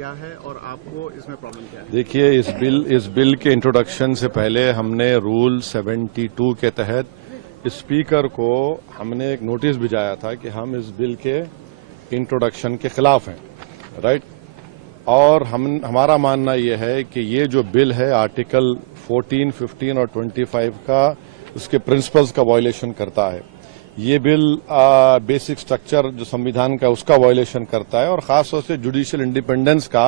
کیا ہے اور آپ کو اس میں پرابلم کیا ہے؟ دیکھیے اس بل کے انٹروڈکشن سے پہلے ہم نے رول 72 کے تحت اسپیکر کو ہم نے ایک نوٹس بھیجایا تھا کہ ہم اس بل کے انٹروڈکشن کے خلاف ہیں، رائٹ؟ اور ہمارا ماننا یہ ہے کہ یہ جو بل ہے آرٹیکل 14, 15 اور 25 کا اس کے پرنسپلز کا وائلیشن کرتا ہے۔ یہ بل بیسک سٹرکچر جو سمویدھان کا اس کا وائلیشن کرتا ہے اور خاص طور سے جوڈیشل انڈیپینڈنس کا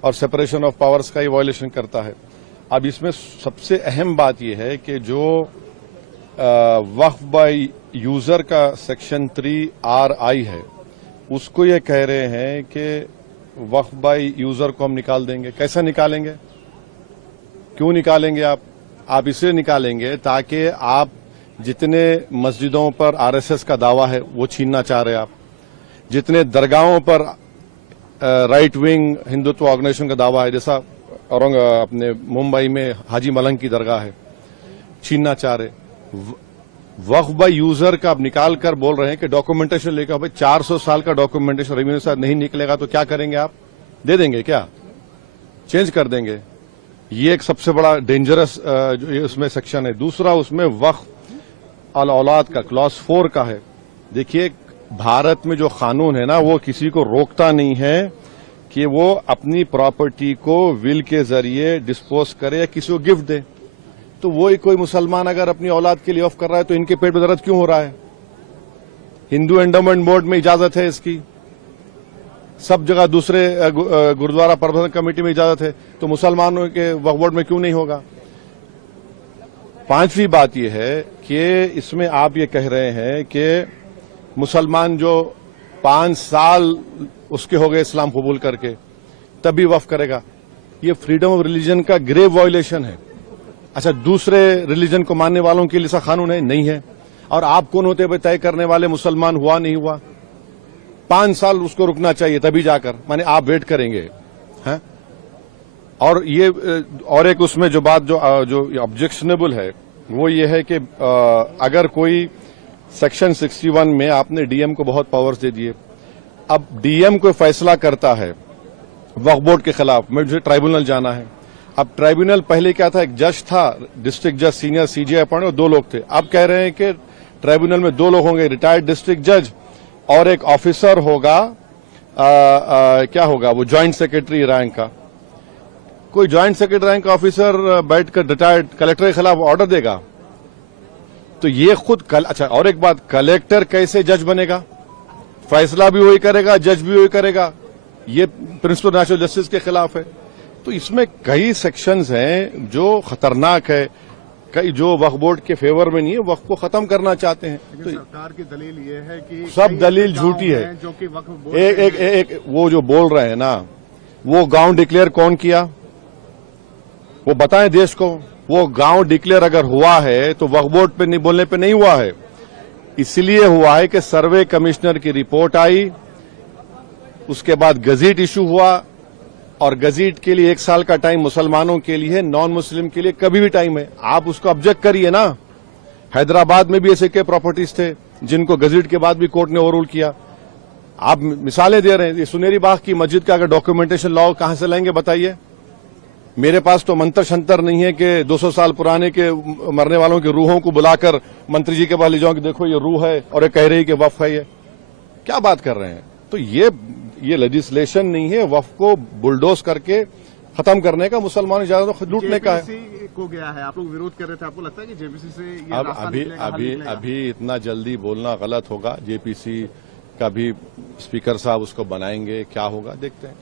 اور سپریشن آف پاورز کا یہ وائلیشن کرتا ہے۔ اب اس میں سب سے اہم بات یہ ہے کہ جو وقف بائی یوزر کا سیکشن 3RI ہے اس کو یہ کہہ رہے ہیں کہ وقف بائی یوزر کو ہم نکال دیں گے۔ کیسے نکالیں گے؟ کیوں نکالیں گے آپ اس لیے نکالیں گے تاکہ آپ جتنے مسجدوں پر RSS کا دعویٰ ہے وہ چھیننا چاہ رہے آپ، جتنے درگاہوں پر رائٹ ونگ ہندوتو آرگنائزیشن کا دعویٰ ہے، جیسا اپنے ممبئی میں حاجی ملنگ کی درگاہ ہے، چھیننا چاہ رہے۔ وقف بائی یوزر کا آپ نکال کر بول رہے ہیں کہ ڈاکومنٹیشن لے کر 400 سال کا ڈاکومنٹیشن ریونیو سے نہیں نکلے گا تو کیا کریں گے آپ؟ دے دیں گے کیا؟ چینج کر دیں گے؟ یہ ایک سب سے بڑا ڈینجرس اس میں سیکشن ہے۔ دوسرا اس میں وقف الاولاد کا کلاس 4 کا ہے۔ دیکھیے بھارت میں جو قانون ہے نا وہ کسی کو روکتا نہیں ہے کہ وہ اپنی پراپرٹی کو ول کے ذریعے ڈسپوز کرے یا کسی کو گفٹ دے۔ تو وہی کوئی مسلمان اگر اپنی اولاد کے لیے وقف کر رہا ہے تو ان کے پیٹ میں درد کیوں ہو رہا ہے؟ ہندو انڈومنٹ بورڈ میں اجازت ہے اس کی، سب جگہ دوسرے گردوارہ پربندھن کمیٹی میں اجازت ہے، تو مسلمانوں کے وقف بورڈ میں کیوں نہیں ہوگا؟ پانچویں بات یہ ہے کہ اس میں آپ یہ کہہ رہے ہیں کہ مسلمان جو 5 سال اس کے ہو گئے اسلام قبول کر کے تبھی وقف کرے گا، یہ فریڈم آف ریلیجن کا گریو وائلیشن ہے۔ اچھا دوسرے ریلیجن کو ماننے والوں کے لیے ایسا قانون ہے؟ نہیں ہے۔ اور آپ کون ہوتے ہوئے طے کرنے والے مسلمان ہوا نہیں ہوا؟ 5 سال اس کو رکنا چاہیے تبھی جا کر، مانے آپ ویٹ کریں گے ہاں؟ اور یہ اور ایک اس میں جو بات جو آبجیکشنیبل ہے وہ یہ ہے کہ اگر کوئی سیکشن 61 میں آپ نے ڈی ایم کو بہت پاورز دے دیے، اب ڈی ایم کو فیصلہ کرتا ہے وقف بورڈ کے خلاف، مجھے ٹرائبونل جانا ہے۔ اب ٹرائبونل پہلے کیا تھا؟ ایک جج تھا، ڈسٹرکٹ جج سینئر CJ اپوائنٹ، اور 2 لوگ تھے۔ اب کہہ رہے ہیں کہ ٹرائبونل میں 2 لوگ ہوں گے، ریٹائرڈ ڈسٹرکٹ جج اور ایک آفیسر ہوگا، کیا ہوگا وہ جوائنٹ سیکرٹری رینک کا۔ کوئی جوائنٹ سیکرٹری رینک کا آفیسر بیٹھ کر ریٹائرڈ کلیکٹر کے خلاف آرڈر دے گا تو یہ خود اچھا اور ایک بات، کلیکٹر کیسے جج بنے گا؟ فیصلہ بھی وہی کرے گا، جج بھی وہی کرے گا، یہ پرنسپل نیچرل جسٹس کے خلاف ہے۔ تو اس میں کئی سیکشنز ہیں جو خطرناک ہے، کئی جو وقف بورڈ کے فیور میں نہیں ہے، وقف کو ختم کرنا چاہتے ہیں۔ تو سرکار کی دلیل یہ ہے کہ سب دلیل جھوٹی ہے۔ جو کہ وقف بورڈ ایک وہ جو بول رہے ہیں نا، وہ گاؤں ڈکلیئر کون کیا؟ وہ بتائیں دیش کو۔ وہ گاؤں ڈکلیئر اگر ہوا ہے تو وقف بورڈ پہ نہیں بولنے پہ نہیں ہوا ہے، اس لیے ہوا ہے کہ سروے کمشنر کی رپورٹ آئی، اس کے بعد گزٹ ایشو ہوا، اور گزٹ کے لیے 1 سال کا ٹائم مسلمانوں کے لیے ہے، نان مسلم کے لیے کبھی بھی ٹائم ہے۔ آپ اس کو آبجیکٹ کریے نا۔ حیدرآباد میں بھی ایسے کے پراپرٹیز تھے جن کو گزٹ کے بعد بھی کورٹ نے اوور رول کیا۔ آپ مثالیں دے رہے ہیں، یہ سنیری باغ کی مسجد کا اگر ڈاکومنٹیشن لاؤ کہاں سے لائیں گے بتائیے؟ میرے پاس تو منتر شنتر نہیں ہے کہ 200 سال پرانے کے مرنے والوں کی روحوں کو بلا کر منتری جی کے پاس لے جاؤں کہ دیکھو یہ روح ہے اور یہ کہہ رہی کہ وقف ہے۔ یہ کیا بات کر رہے ہیں؟ تو یہ لیجسلیشن نہیں ہے، وقف کو بلڈوز کر کے ختم کرنے کا، مسلمان اجازت لوٹنے کا ہے۔ JPC کو گیا ہے، آپ لوگ ویروڈ کر رہے تھے، آپ کو لگتا ہے کہ JPC سے یہ راستہ نکلے گا؟ ابھی اتنا جلدی بولنا غلط ہوگا۔ JPC کا بھی اسپیکر صاحب اس کو بنائیں گے، کیا ہوگا دیکھتے ہیں۔